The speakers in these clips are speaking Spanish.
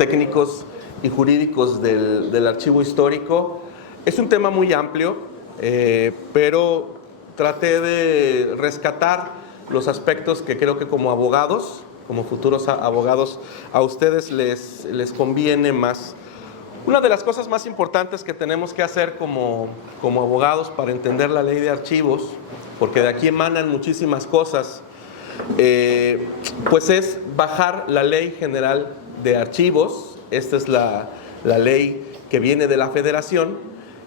técnicos y jurídicos del archivo histórico. Es un tema muy amplio, pero traté de rescatar los aspectos que creo que como abogados, como futuros abogados, a ustedes les conviene más. Una de las cosas más importantes que tenemos que hacer como abogados para entender la ley de archivos, porque de aquí emanan muchísimas cosas, pues es bajar la Ley General de Archivos. Esta es la ley que viene de la Federación,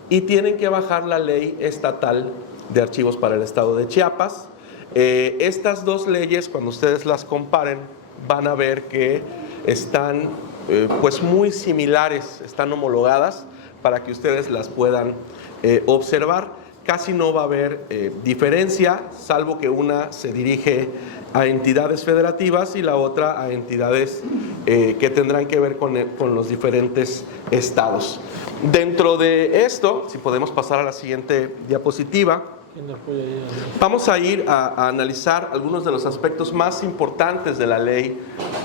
y tienen que bajar la Ley Estatal de Archivos para el Estado de Chiapas. Estas dos leyes, cuando ustedes las comparen, van a ver que están pues muy similares, están homologadas para que ustedes las puedan observar. Casi no va a haber diferencia, salvo que una se dirige a entidades federativas y la otra a entidades que tendrán que ver con los diferentes estados. Dentro de esto, si podemos pasar a la siguiente diapositiva, vamos a ir a analizar algunos de los aspectos más importantes de la ley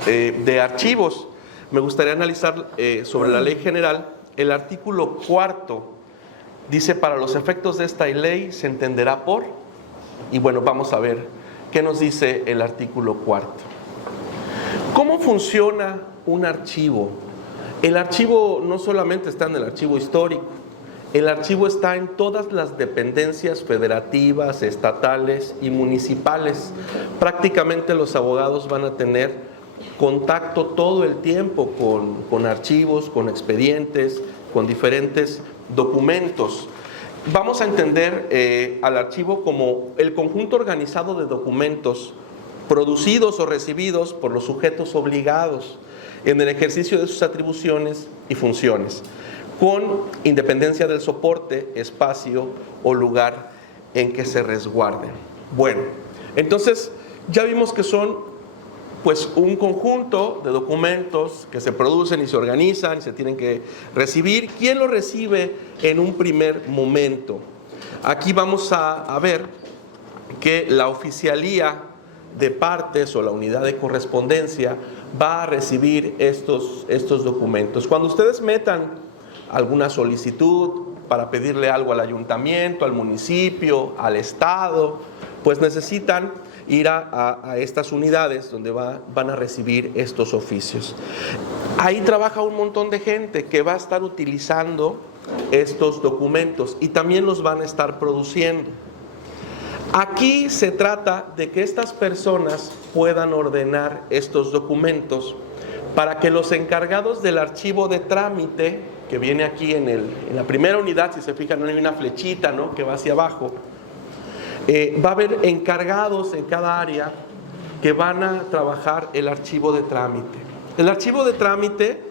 de archivos. Me gustaría analizar sobre la ley general. El artículo 4 dice: para los efectos de esta ley se entenderá por... Y bueno, vamos a ver qué nos dice el artículo 4. ¿Cómo funciona un archivo? El archivo no solamente está en el archivo histórico, el archivo está en todas las dependencias federativas, estatales y municipales. Prácticamente los abogados van a tener contacto todo el tiempo con archivos, con expedientes, con diferentes documentos. Vamos a entender al archivo como el conjunto organizado de documentos producidos o recibidos por los sujetos obligados en el ejercicio de sus atribuciones y funciones, con independencia del soporte, espacio o lugar en que se resguarden. Bueno, entonces ya vimos que son pues un conjunto de documentos que se producen y se organizan y se tienen que recibir. ¿Quién lo recibe en un primer momento? Aquí vamos a ver que la oficialía de partes o la unidad de correspondencia va a recibir estos documentos. Cuando ustedes metan alguna solicitud para pedirle algo al ayuntamiento, al municipio, al estado, pues necesitan ir a estas unidades donde van a recibir estos oficios. Ahí trabaja un montón de gente que va a estar utilizando estos documentos y también los van a estar produciendo. Aquí se trata de que estas personas puedan ordenar estos documentos para que los encargados del archivo de trámite, que viene aquí en la primera unidad, si se fijan, hay una flechita, ¿no?, que va hacia abajo. Va a haber encargados en cada área que van a trabajar el archivo de trámite. El archivo de trámite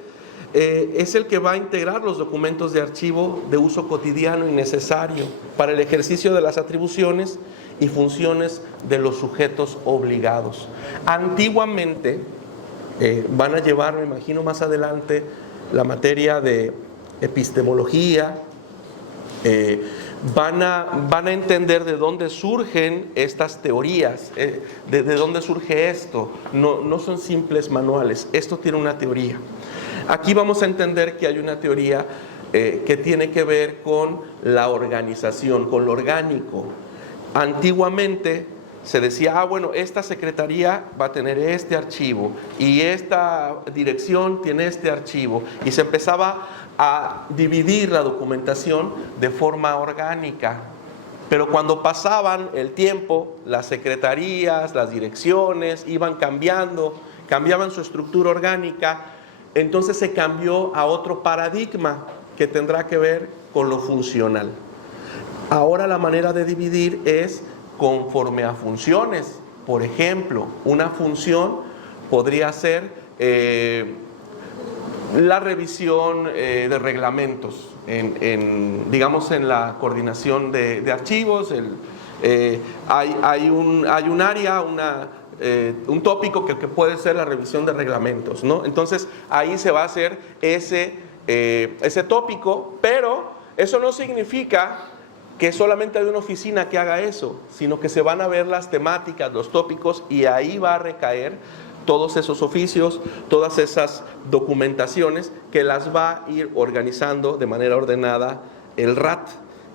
es el que va a integrar los documentos de archivo de uso cotidiano y necesario para el ejercicio de las atribuciones y funciones de los sujetos obligados. Antiguamente van a llevar, me imagino más adelante, la materia de epistemología. Van a entender de dónde surgen estas teorías, de dónde surge esto. No son simples manuales, esto tiene una teoría. Aquí vamos a entender que hay una teoría que tiene que ver con la organización, con lo orgánico. Antiguamente se decía, bueno, esta secretaría va a tener este archivo y esta dirección tiene este archivo, y se empezaba a dividir la documentación de forma orgánica. Pero cuando pasaban el tiempo, las secretarías, las direcciones iban cambiaban su estructura orgánica, entonces se cambió a otro paradigma que tendrá que ver con lo funcional. Ahora la manera de dividir es conforme a funciones. Por ejemplo, una función podría ser la revisión de reglamentos, digamos en la coordinación de archivos. Hay un área, un tópico que puede ser la revisión de reglamentos, ¿no? Entonces ahí se va a hacer ese tópico, pero eso no significa que solamente hay una oficina que haga eso, sino que se van a ver las temáticas, los tópicos, y ahí va a recaer todos esos oficios, todas esas documentaciones que las va a ir organizando de manera ordenada el RAT,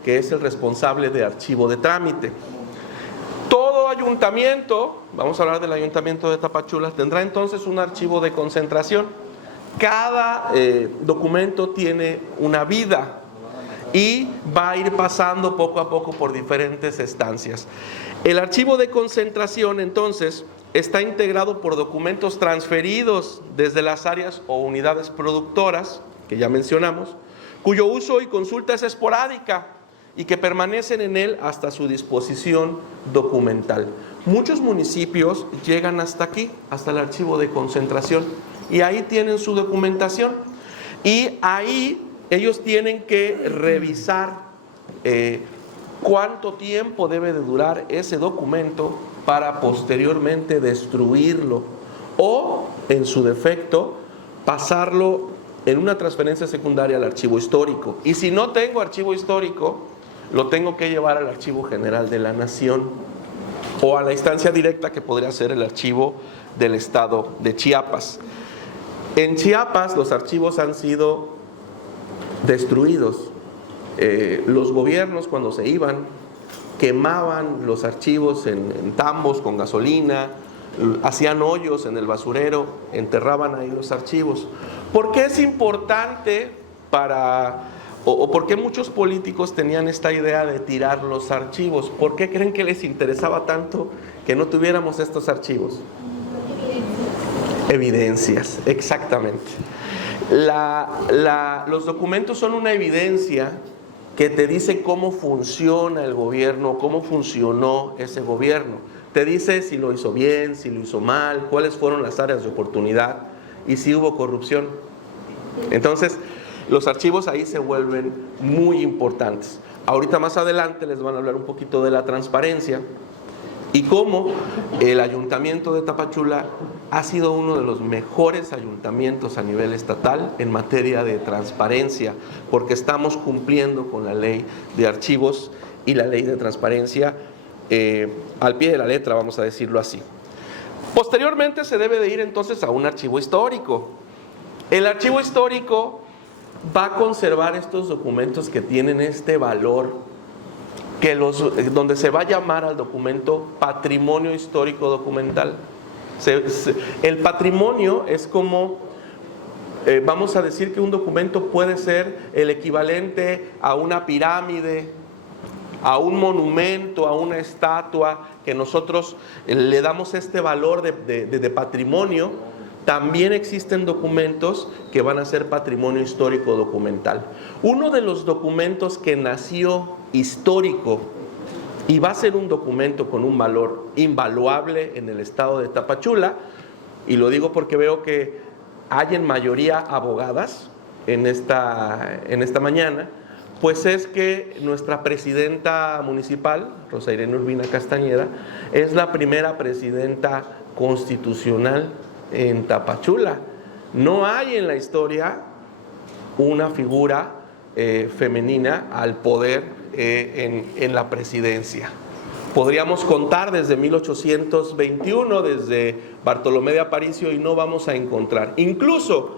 que es el responsable de archivo de trámite. Todo ayuntamiento, vamos a hablar del ayuntamiento de Tapachula, tendrá entonces un archivo de concentración. Cada documento tiene una vida y va a ir pasando poco a poco por diferentes estancias. El archivo de concentración entonces está integrado por documentos transferidos desde las áreas o unidades productoras, que ya mencionamos, cuyo uso y consulta es esporádica y que permanecen en él hasta su disposición documental. Muchos municipios llegan hasta aquí, hasta el archivo de concentración, y ahí tienen su documentación, y ahí ellos tienen que revisar cuánto tiempo debe de durar ese documento para posteriormente destruirlo o, en su defecto, pasarlo en una transferencia secundaria al archivo histórico. Y si no tengo archivo histórico, lo tengo que llevar al Archivo General de la Nación o a la instancia directa que podría ser el archivo del estado de Chiapas. En Chiapas los archivos han sido destruidos. Los gobiernos, cuando se iban, quemaban los archivos en tambos con gasolina, hacían hoyos en el basurero, enterraban ahí los archivos. ¿Por qué es importante o por qué muchos políticos tenían esta idea de tirar los archivos? ¿Por qué creen que les interesaba tanto que no tuviéramos estos archivos? Evidencias, exactamente. Los documentos son una evidencia que te dice cómo funciona el gobierno, cómo funcionó ese gobierno. Te dice si lo hizo bien, si lo hizo mal, cuáles fueron las áreas de oportunidad y si hubo corrupción. Entonces, los archivos ahí se vuelven muy importantes. Ahorita más adelante les van a hablar un poquito de la transparencia y cómo el ayuntamiento de Tapachula ha sido uno de los mejores ayuntamientos a nivel estatal en materia de transparencia, porque estamos cumpliendo con la ley de archivos y la ley de transparencia al pie de la letra, vamos a decirlo así. Posteriormente se debe de ir entonces a un archivo histórico. El archivo histórico va a conservar estos documentos que tienen este valor, donde se va a llamar al documento patrimonio histórico documental. El patrimonio es como, vamos a decir que un documento puede ser el equivalente a una pirámide, a un monumento, a una estatua, que nosotros le damos este valor de patrimonio. También existen documentos que van a ser patrimonio histórico documental. Uno de los documentos que nació histórico y va a ser un documento con un valor invaluable en el estado de Tapachula, y lo digo porque veo que hay en mayoría abogadas en esta mañana, pues es que nuestra presidenta municipal, Rosa Irene Urbina Castañeda, es la primera presidenta constitucional en Tapachula. No hay en la historia una figura femenina al poder en la presidencia. Podríamos contar desde 1821, desde Bartolomé de Aparicio, y no vamos a encontrar. Incluso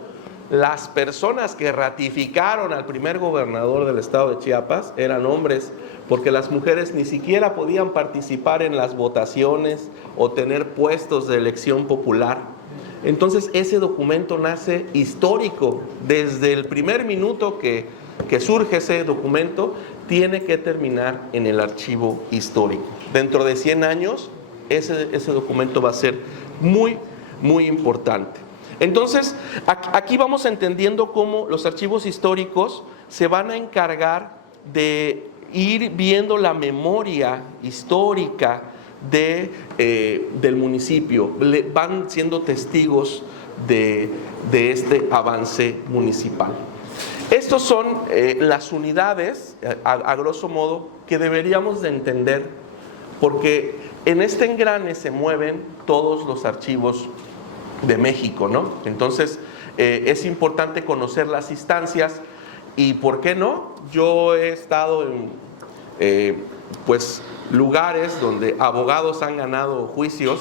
las personas que ratificaron al primer gobernador del estado de Chiapas eran hombres, porque las mujeres ni siquiera podían participar en las votaciones o tener puestos de elección popular. Entonces ese documento nace histórico. Desde el primer minuto que surge ese documento, tiene que terminar en el archivo histórico. Dentro de 100 años, ese documento va a ser muy, muy importante. Entonces, aquí vamos entendiendo cómo los archivos históricos se van a encargar de ir viendo la memoria histórica del municipio. Van siendo testigos de este avance municipal. Estos son las unidades, a grosso modo, que deberíamos de entender, porque en este engrane se mueven todos los archivos de México, ¿no? Entonces, es importante conocer las instancias y, ¿por qué no? Yo he estado en lugares donde abogados han ganado juicios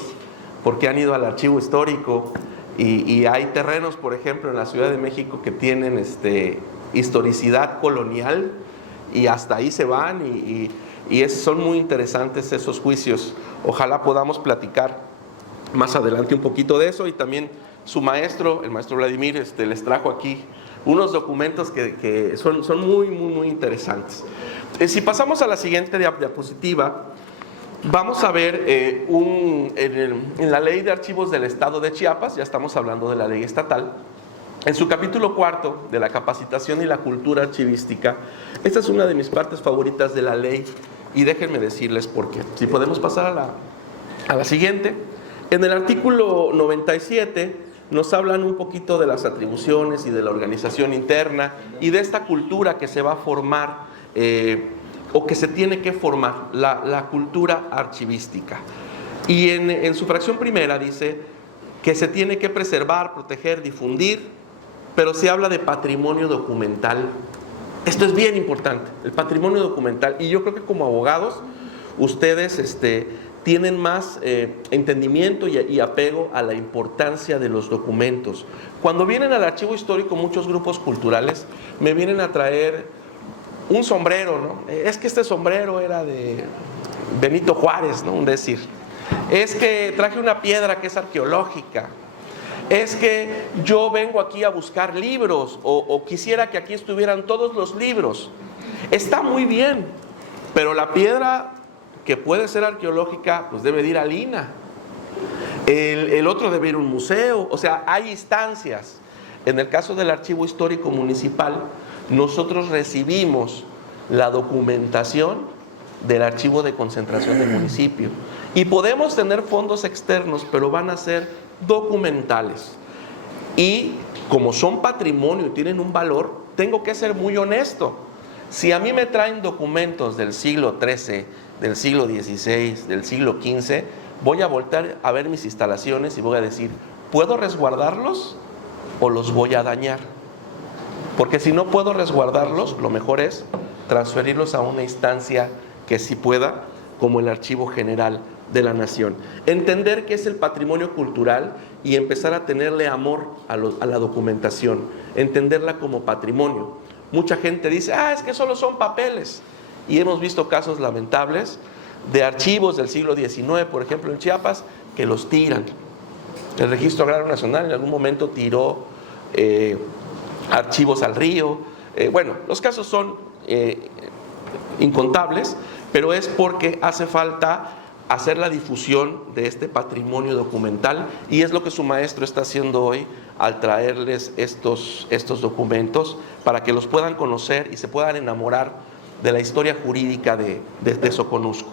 porque han ido al archivo histórico y hay terrenos, por ejemplo, en la Ciudad de México que tienen historicidad colonial y hasta ahí se van son muy interesantes esos juicios. Ojalá podamos platicar más adelante un poquito de eso, y también su maestro, el maestro Vladimir, les trajo aquí unos documentos que son muy, muy, muy interesantes. Si pasamos a la siguiente diapositiva, vamos a ver en la Ley de Archivos del Estado de Chiapas, ya estamos hablando de la ley estatal, en su capítulo 4 de la capacitación y la cultura archivística. Esta es una de mis partes favoritas de la ley, y déjenme decirles por qué. Si podemos pasar a la siguiente. En el artículo 97 nos hablan un poquito de las atribuciones y de la organización interna y de esta cultura que se va a formar o que se tiene que formar, la cultura archivística. Y en su fracción primera dice que se tiene que preservar, proteger, difundir, pero se habla de patrimonio documental. Esto es bien importante, el patrimonio documental, y yo creo que como abogados ustedes tienen más entendimiento y apego a la importancia de los documentos. Cuando vienen al archivo histórico, muchos grupos culturales me vienen a traer un sombrero, ¿no? Es que este sombrero era de Benito Juárez, ¿no? Un decir. Es que traje una piedra que es arqueológica. Es que yo vengo aquí a buscar libros, o quisiera que aquí estuvieran todos los libros. Está muy bien, pero la piedra que puede ser arqueológica, pues debe de ir al INAH. El otro debe ir a un museo. O sea, hay instancias. En el caso del Archivo Histórico Municipal, nosotros recibimos la documentación del archivo de concentración del municipio. Y podemos tener fondos externos, pero van a ser documentales. Y como son patrimonio y tienen un valor, tengo que ser muy honesto. Si a mí me traen documentos del siglo XIII, del siglo XVI, del siglo XV, voy a voltar a ver mis instalaciones y voy a decir, ¿puedo resguardarlos o los voy a dañar? Porque si no puedo resguardarlos, lo mejor es transferirlos a una instancia que sí pueda, como el Archivo General de la Nación. Entender qué es el patrimonio cultural y empezar a tenerle amor a la documentación, entenderla como patrimonio. Mucha gente dice, es que solo son papeles. Y hemos visto casos lamentables de archivos del siglo XIX, por ejemplo en Chiapas, que los tiran. El Registro Agrario Nacional en algún momento tiró archivos al río. Bueno, los casos son incontables, pero es porque hace falta hacer la difusión de este patrimonio documental, y es lo que su maestro está haciendo hoy al traerles estos documentos para que los puedan conocer y se puedan enamorar de la historia jurídica de Soconusco.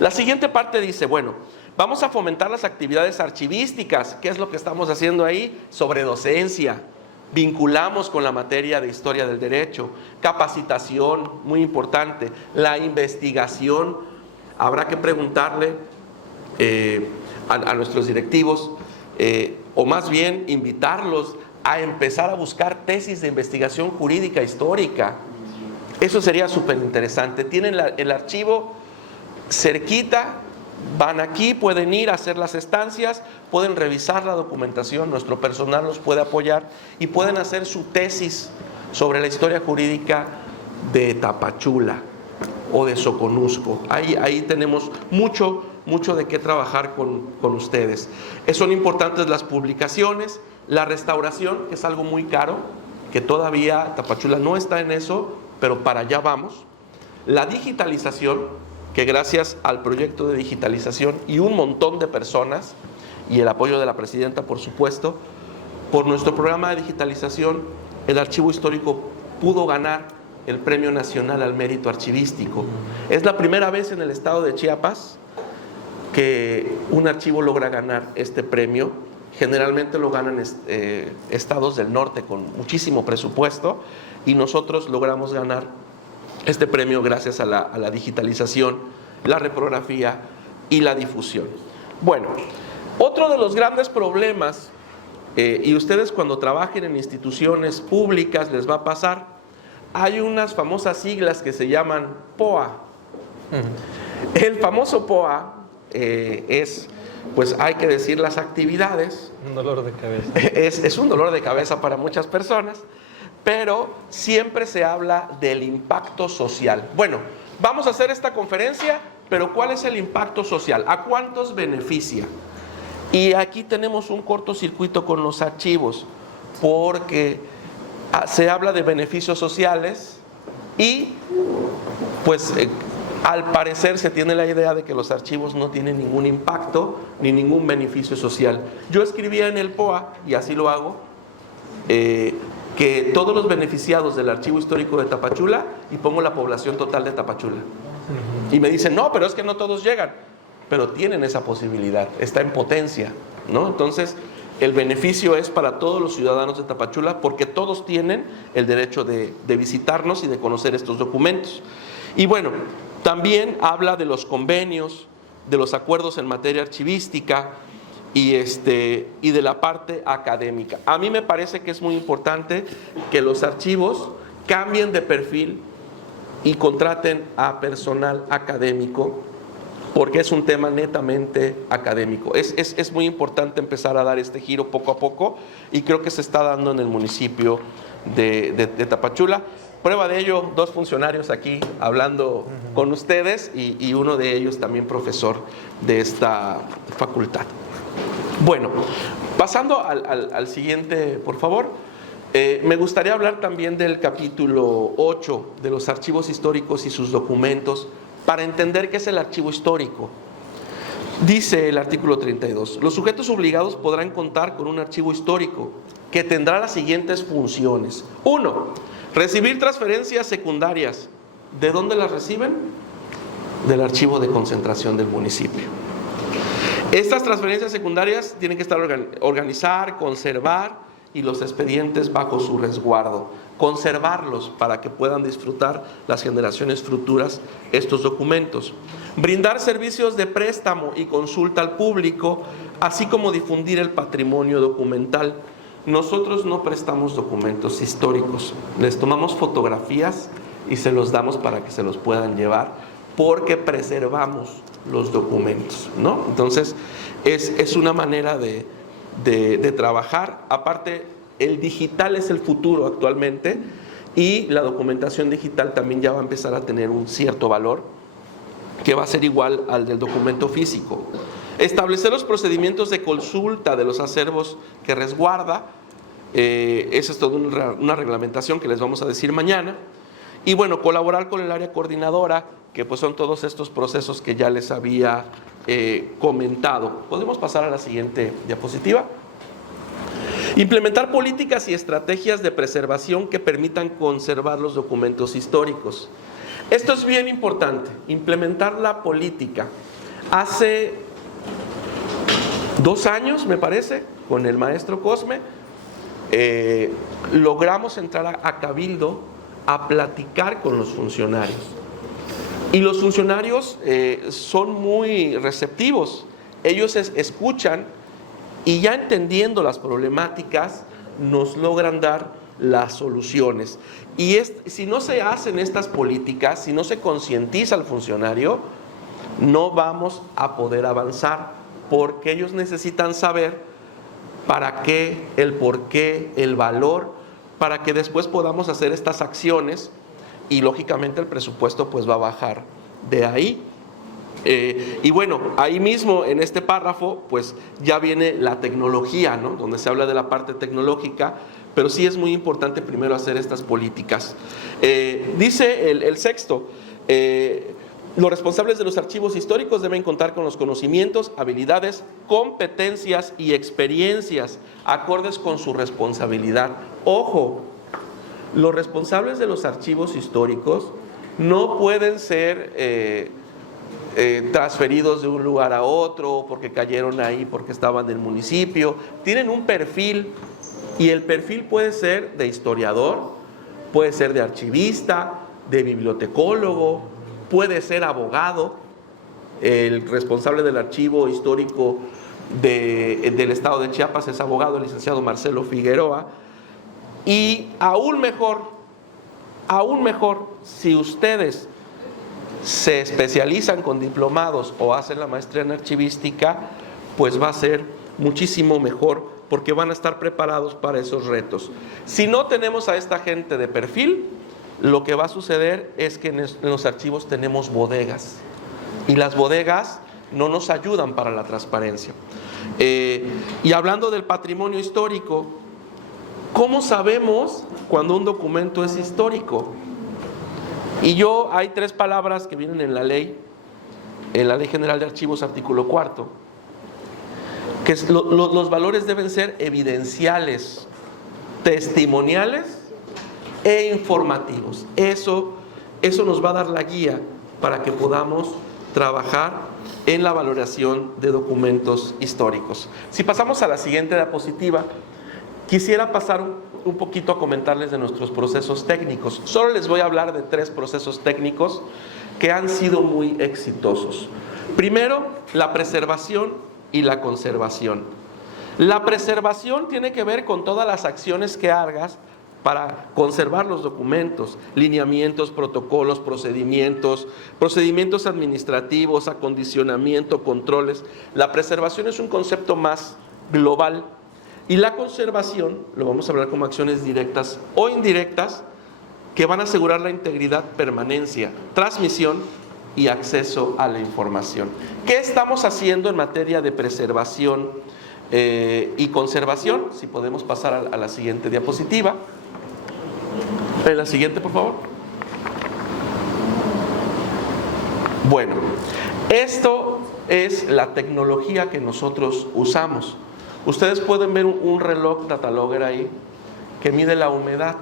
La siguiente parte dice, bueno, vamos a fomentar las actividades archivísticas. ¿Qué es lo que estamos haciendo ahí? Sobre docencia. Vinculamos con la materia de historia del derecho, capacitación, muy importante, la investigación. Habrá que preguntarle a nuestros directivos, o más bien invitarlos a empezar a buscar tesis de investigación jurídica histórica. Eso sería súper interesante. Tienen el archivo cerquita, van aquí, pueden ir a hacer las estancias, pueden revisar la documentación, nuestro personal los puede apoyar y pueden hacer su tesis sobre la historia jurídica de Tapachula o de Soconusco. Ahí tenemos mucho de qué trabajar con ustedes. Son importantes las publicaciones, la restauración, que es algo muy caro, que todavía Tapachula no está en eso, pero para allá vamos. La digitalización, que gracias al proyecto de digitalización y un montón de personas, y el apoyo de la presidenta, por supuesto, por nuestro programa de digitalización, el Archivo Histórico pudo ganar el Premio Nacional al Mérito Archivístico. Es la primera vez en el estado de Chiapas que un archivo logra ganar este premio. Generalmente lo ganan estados del norte con muchísimo presupuesto, y nosotros logramos ganar este premio gracias a la digitalización, la reprografía y la difusión. Bueno, otro de los grandes problemas, y ustedes cuando trabajen en instituciones públicas les va a pasar, hay unas famosas siglas que se llaman POA. El famoso POA pues hay que decir las actividades. Un dolor de cabeza. Es un dolor de cabeza para muchas personas, pero siempre se habla del impacto social. Bueno, vamos a hacer esta conferencia, pero ¿cuál es el impacto social? ¿A cuántos beneficia? Y aquí tenemos un cortocircuito con los archivos, porque se habla de beneficios sociales y pues al parecer se tiene la idea de que los archivos no tienen ningún impacto ni ningún beneficio social. Yo escribía en el POA, y así lo hago, que todos los beneficiados del Archivo Histórico de Tapachula, y pongo la población total de Tapachula. Y me dicen, no, pero es que no todos llegan. Pero tienen esa posibilidad, está en potencia, ¿no? Entonces, el beneficio es para todos los ciudadanos de Tapachula, porque todos tienen el derecho de visitarnos y de conocer estos documentos. Y bueno, también habla de los convenios, de los acuerdos en materia archivística y de la parte académica. A mí me parece que es muy importante que los archivos cambien de perfil y contraten a personal académico, porque es un tema netamente académico. Es muy importante empezar a dar este giro poco a poco, y creo que se está dando en el municipio de Tapachula. Prueba de ello, 2 funcionarios aquí hablando con ustedes, y uno de ellos también profesor de esta facultad. Bueno, pasando al siguiente, por favor. Me gustaría hablar también del capítulo 8 de los archivos históricos y sus documentos, para entender qué es el archivo histórico. Dice el artículo 32, los sujetos obligados podrán contar con un archivo histórico que tendrá las siguientes funciones. 1. Recibir transferencias secundarias. ¿De dónde las reciben? Del archivo de concentración del municipio. Estas transferencias secundarias tienen que estar organizar, conservar, y los expedientes bajo su resguardo. Conservarlos para que puedan disfrutar las generaciones futuras estos documentos. Brindar servicios de préstamo y consulta al público, así como difundir el patrimonio documental. Nosotros no prestamos documentos históricos, les tomamos fotografías y se los damos para que se los puedan llevar, porque preservamos los documentos, ¿no? Entonces, es una manera de trabajar. Aparte, el digital es el futuro actualmente, y la documentación digital también ya va a empezar a tener un cierto valor, que va a ser igual al del documento físico. Establecer los procedimientos de consulta de los acervos que resguarda, esa es toda una reglamentación que les vamos a decir mañana. Y bueno, colaborar con el área coordinadora, que pues son todos estos procesos que ya les había comentado. Podemos pasar a la siguiente diapositiva. Implementar políticas y estrategias de preservación que permitan conservar los documentos históricos. Esto es bien importante, implementar la política. Hace 2 años, me parece, con el maestro Cosme, logramos entrar a Cabildo a platicar con los funcionarios. Y los funcionarios son muy receptivos. Ellos escuchan, y ya entendiendo las problemáticas, nos logran dar las soluciones. Y si no se hacen estas políticas, si no se concientiza al funcionario, no vamos a poder avanzar, porque ellos necesitan saber para qué, el por qué, el valor, para que después podamos hacer estas acciones, y lógicamente el presupuesto pues va a bajar de ahí. Y bueno, ahí mismo en este párrafo pues ya viene la tecnología, ¿no? Donde se habla de la parte tecnológica, pero sí es muy importante primero hacer estas políticas. Dice el sexto, los responsables de los archivos históricos deben contar con los conocimientos, habilidades, competencias y experiencias acordes con su responsabilidad. Ojo, los responsables de los archivos históricos no pueden ser transferidos de un lugar a otro porque cayeron ahí, porque estaban del municipio. Tienen un perfil, y el perfil puede ser de historiador, puede ser de archivista, de bibliotecólogo, puede ser abogado. El responsable del archivo histórico del estado de Chiapas es abogado, el licenciado Marcelo Figueroa. Y aún mejor, si ustedes se especializan con diplomados o hacen la maestría en archivística, pues va a ser muchísimo mejor porque van a estar preparados para esos retos. Si no tenemos a esta gente de perfil, lo que va a suceder es que en los archivos tenemos bodegas y las bodegas no nos ayudan para la transparencia. Y hablando del patrimonio histórico, ¿cómo sabemos cuando un documento es histórico? Y hay 3 palabras que vienen en la Ley General de Archivos, artículo 4, que los valores deben ser evidenciales, testimoniales e informativos. Eso nos va a dar la guía para que podamos trabajar en la valoración de documentos históricos. Si pasamos a la siguiente diapositiva, quisiera pasar un poquito a comentarles de nuestros procesos técnicos. Solo les voy a hablar de 3 procesos técnicos que han sido muy exitosos. Primero, la preservación y la conservación. La preservación tiene que ver con todas las acciones que hagas para conservar los documentos, lineamientos, protocolos, procedimientos administrativos, acondicionamiento, controles. La preservación es un concepto más global y la conservación lo vamos a hablar como acciones directas o indirectas que van a asegurar la integridad, permanencia, transmisión y acceso a la información. ¿Qué estamos haciendo en materia de preservación y conservación? Si podemos pasar a la siguiente diapositiva. En la siguiente, por favor. Bueno, esto es la tecnología que nosotros usamos. Ustedes pueden ver un reloj Datalogger ahí que mide la humedad.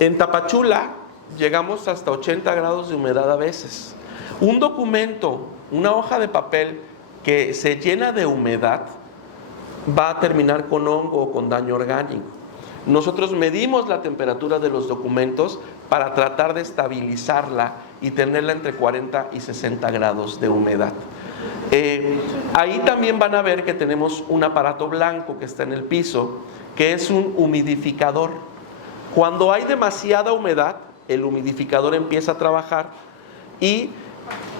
En Tapachula llegamos hasta 80 grados de humedad a veces. Un documento, una hoja de papel que se llena de humedad va a terminar con hongo o con daño orgánico. Nosotros medimos la temperatura de los documentos para tratar de estabilizarla y tenerla entre 40 y 60 grados de humedad. Ahí también van a ver que tenemos un aparato blanco que está en el piso, que es un humidificador. Cuando hay demasiada humedad, el humidificador empieza a trabajar y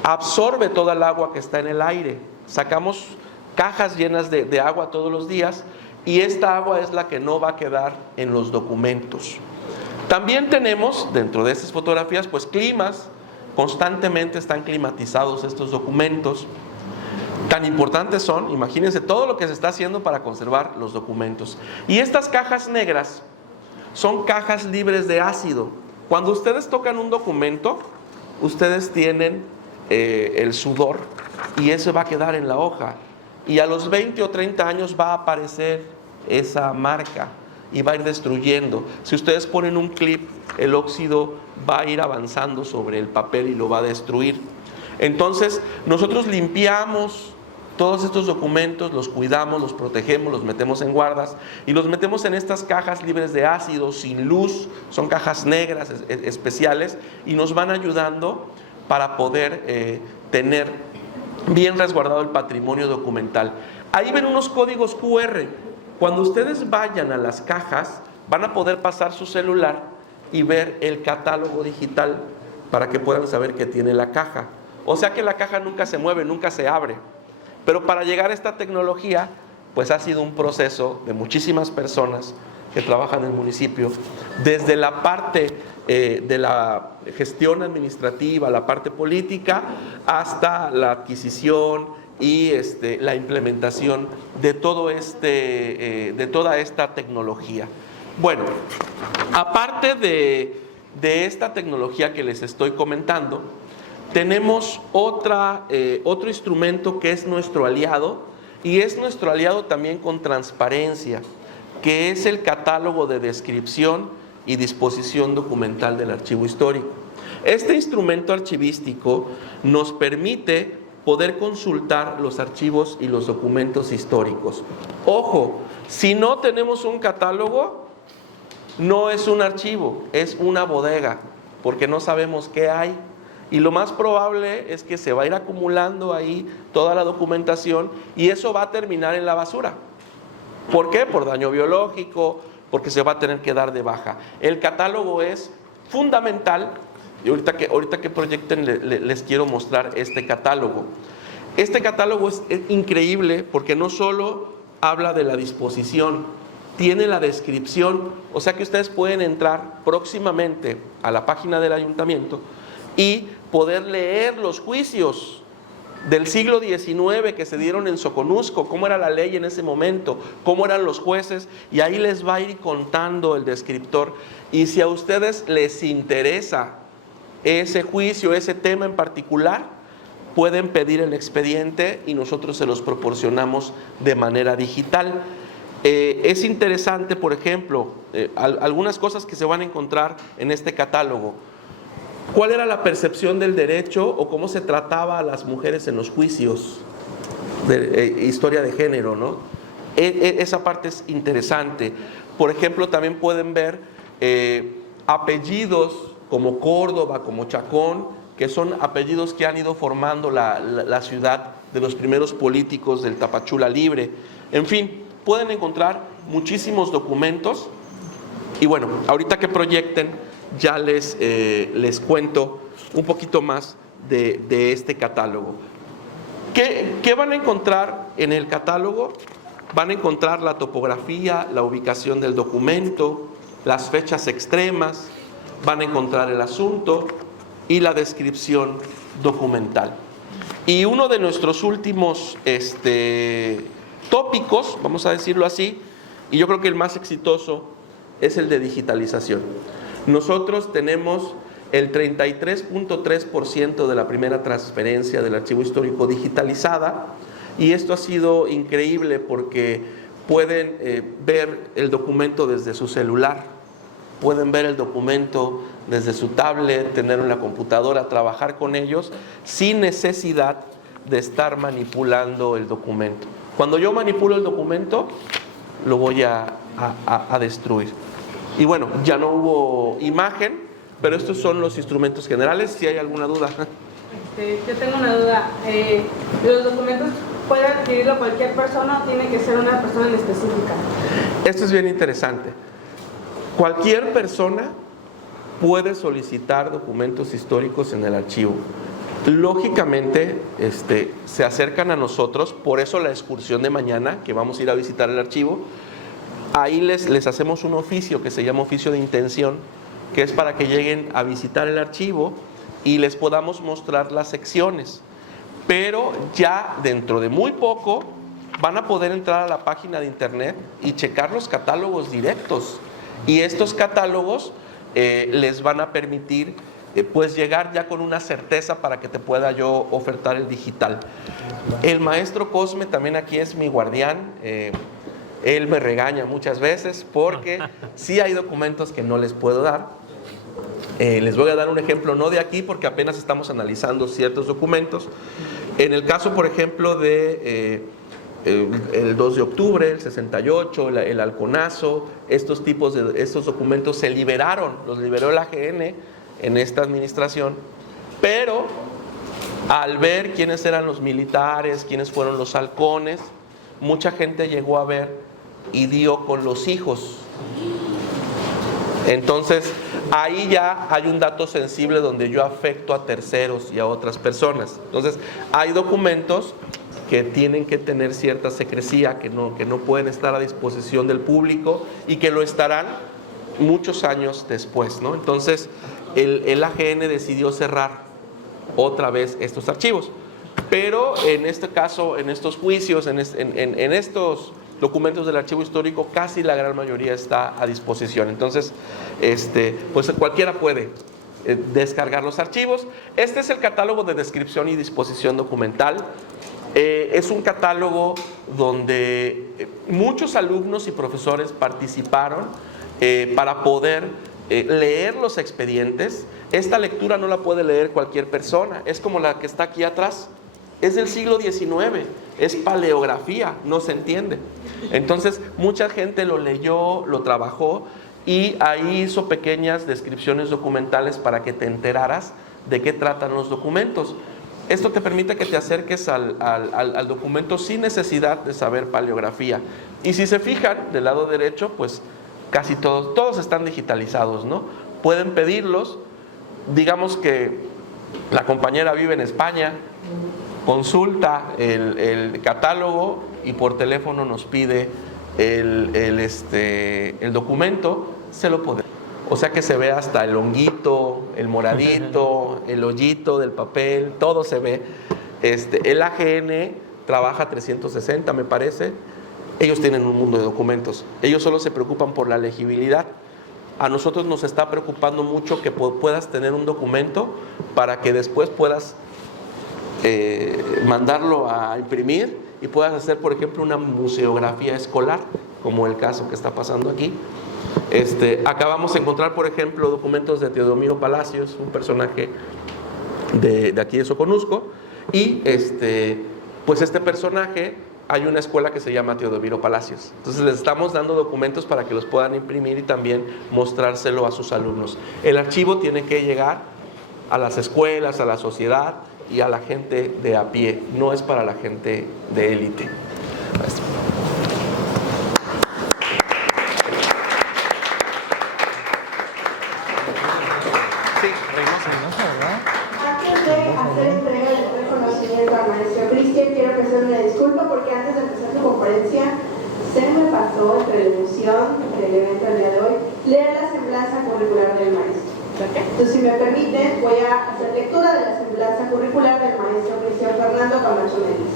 absorbe toda el agua que está en el aire. Sacamos cajas llenas de agua todos los días y esta agua es la que no va a quedar en los documentos. También tenemos dentro de estas fotografías pues climas, constantemente están climatizados estos documentos. Tan importantes son, imagínense todo lo que se está haciendo para conservar los documentos. Y estas cajas negras son cajas libres de ácido. Cuando ustedes tocan un documento, ustedes tienen el sudor y eso va a quedar en la hoja. Y a los 20 o 30 años va a aparecer esa marca y va a ir destruyendo. Si ustedes ponen un clip, el óxido va a ir avanzando sobre el papel y lo va a destruir. Entonces, nosotros limpiamos todos estos documentos, los cuidamos, los protegemos, los metemos en guardas y los metemos en estas cajas libres de ácido, sin luz, son cajas negras especiales y nos van ayudando para poder tener bien resguardado el patrimonio documental. Ahí ven unos códigos QR. Cuando ustedes vayan a las cajas, van a poder pasar su celular y ver el catálogo digital para que puedan saber que tiene la caja. O sea que la caja nunca se mueve, nunca se abre. Pero para llegar a esta tecnología, pues ha sido un proceso de muchísimas personas que trabajan en el municipio, desde la parte de la gestión administrativa, la parte política, hasta la adquisición y la implementación de toda esta tecnología. Bueno, aparte de esta tecnología que les estoy comentando, tenemos otro instrumento que es nuestro aliado, y es nuestro aliado también con transparencia, que es el catálogo de descripción y disposición documental del archivo histórico. Este instrumento archivístico nos permite poder consultar los archivos y los documentos históricos. Ojo, si no tenemos un catálogo, no es un archivo, es una bodega, porque no sabemos qué hay. Y lo más probable es que se va a ir acumulando ahí toda la documentación y eso va a terminar en la basura. ¿Por qué? Por daño biológico, porque se va a tener que dar de baja. El catálogo es fundamental Y ahorita que proyecten les quiero mostrar este catálogo. Este catálogo es increíble porque no solo habla de la disposición, tiene la descripción, o sea que ustedes pueden entrar próximamente a la página del ayuntamiento y poder leer los juicios del siglo XIX que se dieron en Soconusco, cómo era la ley en ese momento, cómo eran los jueces, y ahí les va a ir contando el descriptor. Y si a ustedes les interesa ese juicio, ese tema en particular, pueden pedir el expediente y nosotros se los proporcionamos de manera digital. Es interesante, por ejemplo, algunas cosas que se van a encontrar en este catálogo. ¿Cuál era la percepción del derecho o cómo se trataba a las mujeres en los juicios de historia de género, ¿no? Esa parte es interesante. Por ejemplo, también pueden ver apellidos como Córdoba, como Chacón, que son apellidos que han ido formando la ciudad de los primeros políticos del Tapachula Libre. En fin, pueden encontrar muchísimos documentos y bueno, ahorita que proyecten ya les cuento un poquito más de este catálogo. ¿Qué van a encontrar en el catálogo? Van a encontrar la topografía, la ubicación del documento, las fechas extremas, van a encontrar el asunto y la descripción documental. Y uno de nuestros últimos tópicos, vamos a decirlo así, y yo creo que el más exitoso, es el de digitalización. Nosotros tenemos el 33.3% de la primera transferencia del archivo histórico digitalizada, y esto ha sido increíble porque pueden ver el documento desde su celular, pueden ver el documento desde su tablet, tener una computadora, trabajar con ellos sin necesidad de estar manipulando el documento. Cuando yo manipulo el documento, lo voy a destruir. Y bueno, ya no hubo imagen, pero estos son los instrumentos generales. Si hay alguna duda. Yo tengo una duda. ¿Los documentos puede adquirirlo cualquier persona o tiene que ser una persona en específica? Esto es bien interesante. Cualquier persona puede solicitar documentos históricos en el archivo. Lógicamente, se acercan a nosotros, por eso la excursión de mañana, que vamos a ir a visitar el archivo. Ahí les hacemos un oficio que se llama oficio de intención, que es para que lleguen a visitar el archivo y les podamos mostrar las secciones. Pero ya dentro de muy poco van a poder entrar a la página de internet y checar los catálogos directos. Y estos catálogos les van a permitir pues llegar ya con una certeza para que te pueda yo ofertar el digital. El maestro Cosme también aquí es mi guardián. Él me regaña muchas veces porque sí hay documentos que no les puedo dar. Les voy a dar un ejemplo, no de aquí porque apenas estamos analizando ciertos documentos. En el caso, por ejemplo, de el 2 de octubre, el 68, el halconazo, estos documentos se liberaron, los liberó el AGN en esta administración, pero al ver quiénes eran los militares, quiénes fueron los halcones, mucha gente llegó a ver y dio con los hijos. Entonces, ahí ya hay un dato sensible donde yo afecto a terceros y a otras personas. Entonces, hay documentos que tienen que tener cierta secrecía, que no pueden estar a disposición del público y que lo estarán muchos años después, ¿no? Entonces, el AGN decidió cerrar otra vez estos archivos. Pero en este caso, en estos juicios, en estos documentos del archivo histórico, casi la gran mayoría está a disposición. Entonces, pues cualquiera puede descargar los archivos. Este es el catálogo de descripción y disposición documental. Es un catálogo donde muchos alumnos y profesores participaron para poder leer los expedientes. Esta lectura no la puede leer cualquier persona, es como la que está aquí atrás. Es del siglo XIX, es paleografía, no se entiende. Entonces, mucha gente lo leyó, lo trabajó y ahí hizo pequeñas descripciones documentales para que te enteraras de qué tratan los documentos. Esto te permite que te acerques al documento sin necesidad de saber paleografía. Y si se fijan, del lado derecho, pues casi todos están digitalizados, ¿no? Pueden pedirlos. digamos que la compañera vive en España, consulta el catálogo y por teléfono nos pide el documento, se lo podemos. O sea que se ve hasta el honguito, el moradito, el hoyito del papel, todo se ve. El AGN trabaja 360, me parece. Ellos tienen un mundo de documentos. Ellos solo se preocupan por la legibilidad. A nosotros nos está preocupando mucho que puedas tener un documento para que después puedas mandarlo a imprimir y puedas hacer, por ejemplo, una museografía escolar, como el caso que está pasando aquí. Acabamos de encontrar, por ejemplo, documentos de Teodomiro Palacios, un personaje de aquí de Soconusco, y pues este personaje, hay una escuela que se llama Teodomiro Palacios. Entonces les estamos dando documentos para que los puedan imprimir y también mostrárselo a sus alumnos. El archivo tiene que llegar a las escuelas, a la sociedad y a la gente de a pie, no es para la gente de élite. Porque antes de empezar su conferencia se me pasó entre la emoción del evento del día de hoy leer la semblanza curricular del maestro. Entonces, si me permiten, voy a hacer lectura de la semblanza curricular del maestro Cristian Fernando Camacho Méndez.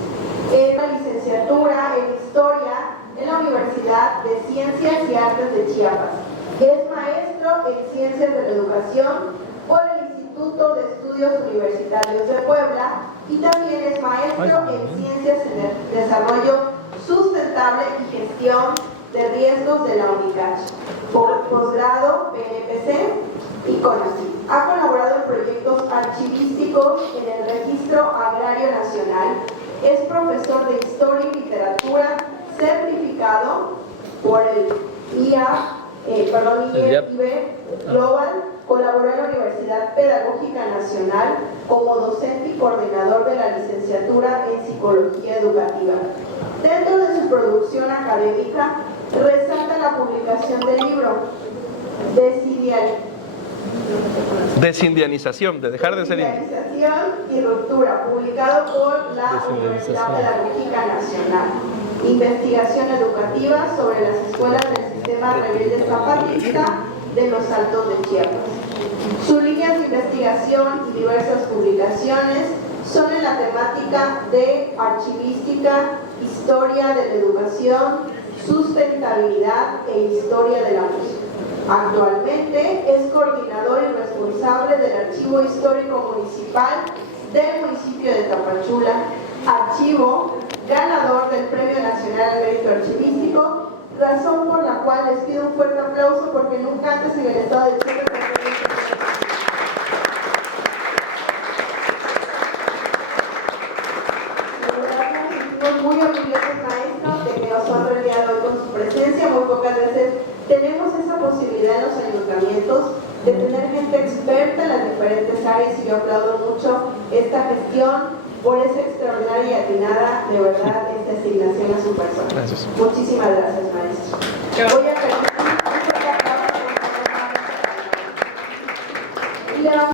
Es la licenciatura en Historia en la Universidad de Ciencias y Artes de Chiapas. Es maestro en Ciencias de la Educación por el Instituto de Estudios Universitarios de Puebla y también es maestro en Ciencias en el Desarrollo Sustentable y Gestión de Riesgos de la UNICACH, por posgrado PNPC y CONACYT. Ha colaborado en proyectos archivísticos en el Registro Agrario Nacional, es profesor de Historia y Literatura certificado por el IEB Global. Colaboró en la Universidad Pedagógica Nacional como docente y coordinador de la licenciatura en Psicología Educativa. Dentro de su producción académica, resalta la publicación del libro Desindianización, de dejar de ser Desindianización y Ruptura, publicado por la Universidad Pedagógica Nacional. Investigación educativa sobre las escuelas del sistema rebelde zapatista de los Altos de Chiapas. Sus líneas de investigación y diversas publicaciones son en la temática de archivística, historia de la educación, sustentabilidad e historia de la música. Actualmente es coordinador y responsable del Archivo Histórico Municipal del municipio de Tapachula, archivo ganador del Premio Nacional al Mérito Archivístico, razón por la cual les pido un fuerte aplauso porque nunca antes en el estado de Chiapas muy orgullosos, maestros, de que nos honre el día de hoy con su presencia. Muy pocas veces tenemos esa posibilidad en los ayuntamientos de tener gente experta en las diferentes áreas y yo aplaudo mucho esta gestión por esa extraordinaria y atinada, de verdad, esta asignación a su persona. Gracias. Muchísimas gracias, maestro.